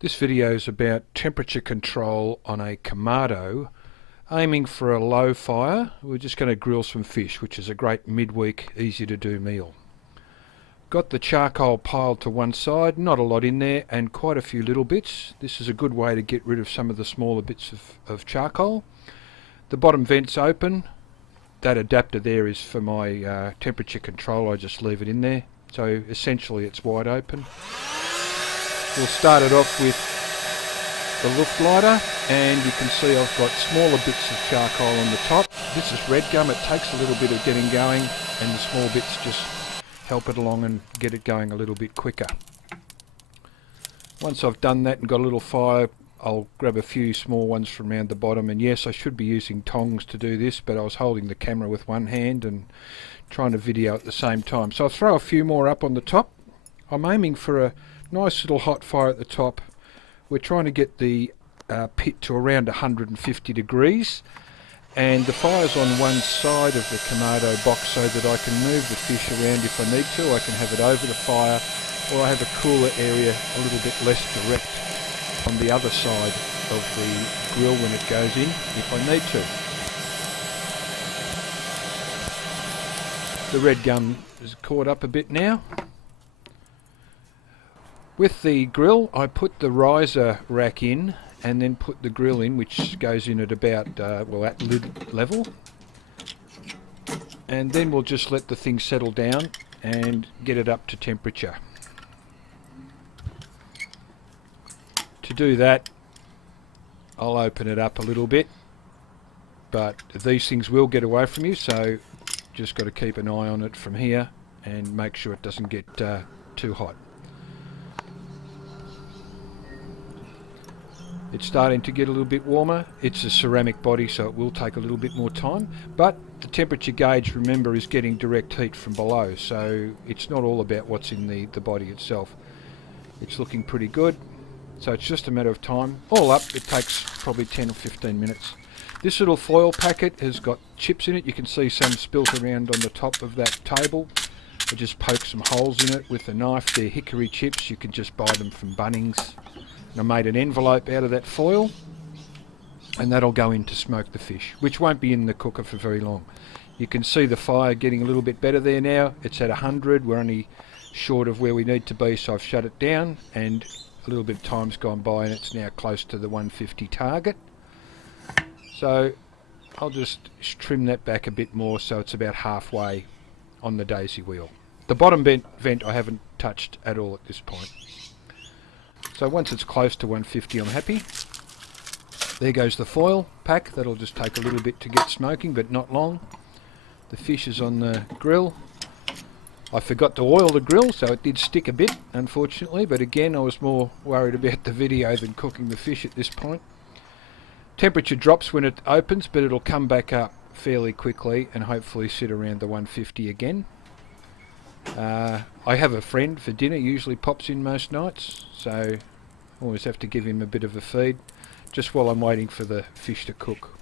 This video is about temperature control on a Kamado, aiming for a low fire. We're just going to grill some fish, which is a great midweek, easy to do meal. Got the charcoal piled to one side, not a lot in there, and quite a few little bits. This is a good way to get rid of some of the smaller bits of charcoal. The bottom vent's open. That adapter there is for my temperature control. I just leave it in there. So essentially it's wide open. We'll start it off with the luft lighter, and you can see I've got smaller bits of charcoal on the top. This is red gum. It takes a little bit of getting going, and the small bits just help it along and get it going a little bit quicker. Once I've done that and got a little fire, I'll grab a few small ones from around the bottom, and yes, I should be using tongs to do this, but I was holding the camera with one hand and trying to video at the same time. So I'll throw a few more up on the top. I'm aiming for a nice little hot fire at the top. We're trying to get the pit to around 150 degrees, and the fire's on one side of the Kamado box so that I can move the fish around if I need to. I can have it over the fire, or I have a cooler area a little bit less direct on the other side of the grill when it goes in if I need to. The red gum is caught up a bit now. With the grill, I put the riser rack in and then put the grill in, which goes in at about, at lid level. And then we'll just let the thing settle down and get it up to temperature. To do that, I'll open it up a little bit, but these things will get away from you, so just got to keep an eye on it from here and make sure it doesn't get too hot. It's starting to get a little bit warmer. It's a ceramic body, so it will take a little bit more time, but the temperature gauge, remember, is getting direct heat from below, so it's not all about what's in the body itself. It's looking pretty good, so it's just a matter of time. All up, it takes probably 10 or 15 minutes. This little foil packet has got chips in it. You can see some spilt around on the top of that table. I just poke some holes in it with a knife. They're hickory chips. You can just buy them from Bunnings. I made an envelope out of that foil, and that'll go in to smoke the fish, which won't be in the cooker for very long. You can see the fire getting a little bit better there now. It's at 100. We're only short of where we need to be, so I've shut it down, and a little bit of time's gone by and it's now close to the 150 target. So I'll just trim that back a bit more so it's about halfway on the daisy wheel. The bottom vent I haven't touched at all at this point. So once it's close to 150, I'm happy. There goes the foil pack. That'll just take a little bit to get smoking, but not long. The fish is on the grill. I forgot to oil the grill, so it did stick a bit, unfortunately, but again, I was more worried about the video than cooking the fish at this point. Temperature drops when it opens, but it'll come back up fairly quickly and hopefully sit around the 150 again. I have a friend for dinner, usually pops in most nights, so I always have to give him a bit of a feed just while I'm waiting for the fish to cook.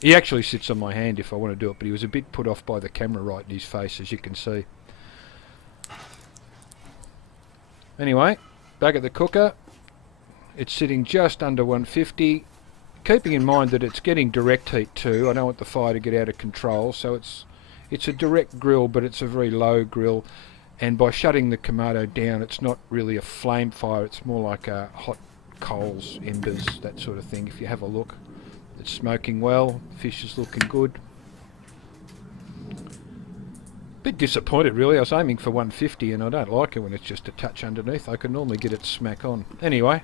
He actually sits on my hand if I want to do it, but he was a bit put off by the camera right in his face, as you can see. Anyway, back at the cooker, it's sitting just under 150, keeping in mind that it's getting direct heat too. I don't want the fire to get out of control, so it's a direct grill, but it's a very low grill, and by shutting the Kamado down, it's not really a flame fire, it's more like a hot coals, embers, that sort of thing. If you have a look, it's smoking well, fish is looking good. Bit disappointed really. I was aiming for 150 and I don't like it when it's just a touch underneath. I can normally get it smack on. Anyway,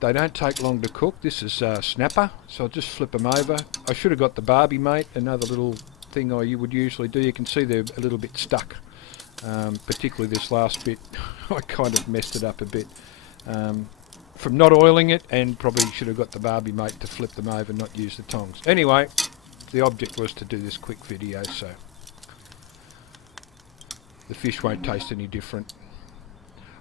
they don't take long to cook. This is snapper, so I'll just flip them over. I should have got the Barbie mate, another little thing you would usually do. You can see they're a little bit stuck, particularly this last bit. I kind of messed it up a bit from not oiling it, and probably should have got the Barbie mate to flip them over, not use the tongs. Anyway, the object was to do this quick video, so the fish won't taste any different.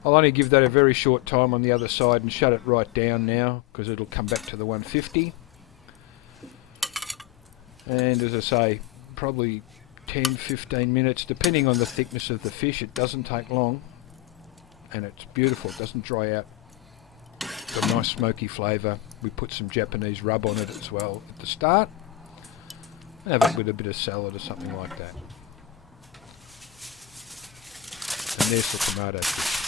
I'll only give that a very short time on the other side and shut it right down now, because it'll come back to the 150. And as I say, probably 10-15 minutes, depending on the thickness of the fish. It doesn't take long. and it's beautiful. It doesn't dry out. Got a nice smoky flavour. We put some Japanese rub on it as well at the start. Have it with a bit of salad or something like that. And there's the Kamado fish.